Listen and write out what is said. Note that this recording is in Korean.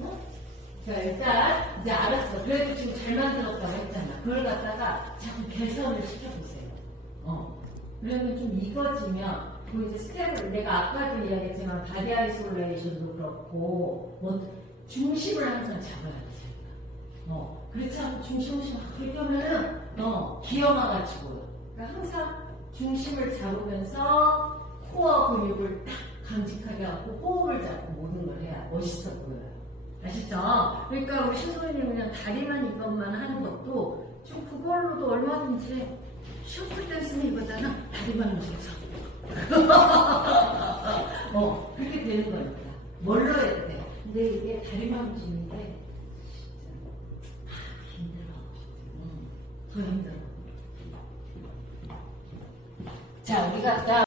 응? 자, 일단 이제 알았어. 그래도 지금 잘 만들었다고 했잖아. 그걸 갖다가 자꾸 개선을 시켜보세요. 그러면 좀 익어지면 그 이제 스텝을 내가 아까도 이야기했지만 바디아이솔레이션도 그렇고 뭐 중심을 항상 잡아야 돼. 그렇지 않고 중심을 막 얘기하면은 기어나가지고 그러니까 항상 중심을 잡으면서 코어 근육을 딱 강직하게 하고 호흡을 잡고 모든 걸 해야 멋있어 보여요. 아시죠? 그러니까 우리 신소희님 그냥 다리만 이것만 하는 것도 좀 그걸로도 얼마든지 셔플 댄스는 이거잖아. 다리만 움직여서. 그렇게 되는 거니까. 뭘로 해도 돼. 근데 이게 다리만 움직이는데 진짜 힘들어. 더 힘들어. 자, 우리가